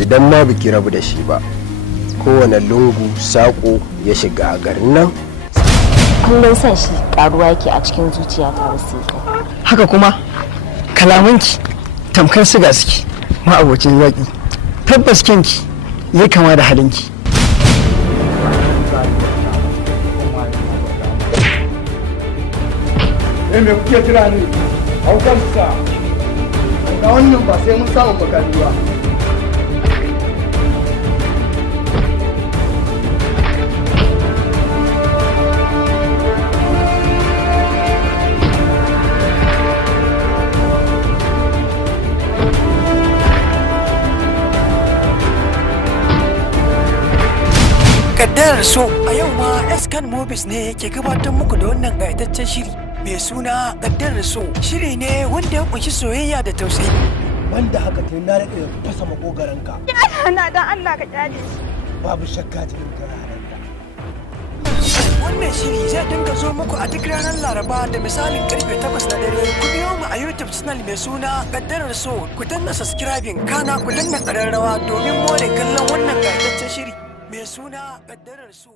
idan ma biki rabu da shi ba, kowane lungu sako ya shiga a garin nan, kullum san shi karuwa yake a cikin zuciyata Wasika. Haka kuma kalamanki tamkar siga suke ma abocin zaki. Tabbas kinki zai kama da halinki. Me kuke tunani? Haukansa. Da wannan ba sai mun samu makami ba. Kaddarar so a yau ma HausaMovies ne ke gabatar muku da wannan gayataccen shiri mai suna kaddarar so. Shiri ne wanda ya kunshi soyayya da tausayi. Wanda haka ta na rike fasa makogaranka. Na dan Allah ka kyale shi. Babu shakka cikin kararanka. Wannan shiri zai dinga zo muku a duk ranar Laraba da misalin karfe 8 na dare. Ku biyo mu a YouTube channel mai suna kaddarar so. Ku danna subscribing kana ku danna kararrawa domin more kallon wannan gayataccen shiri mai suna kaddarar so.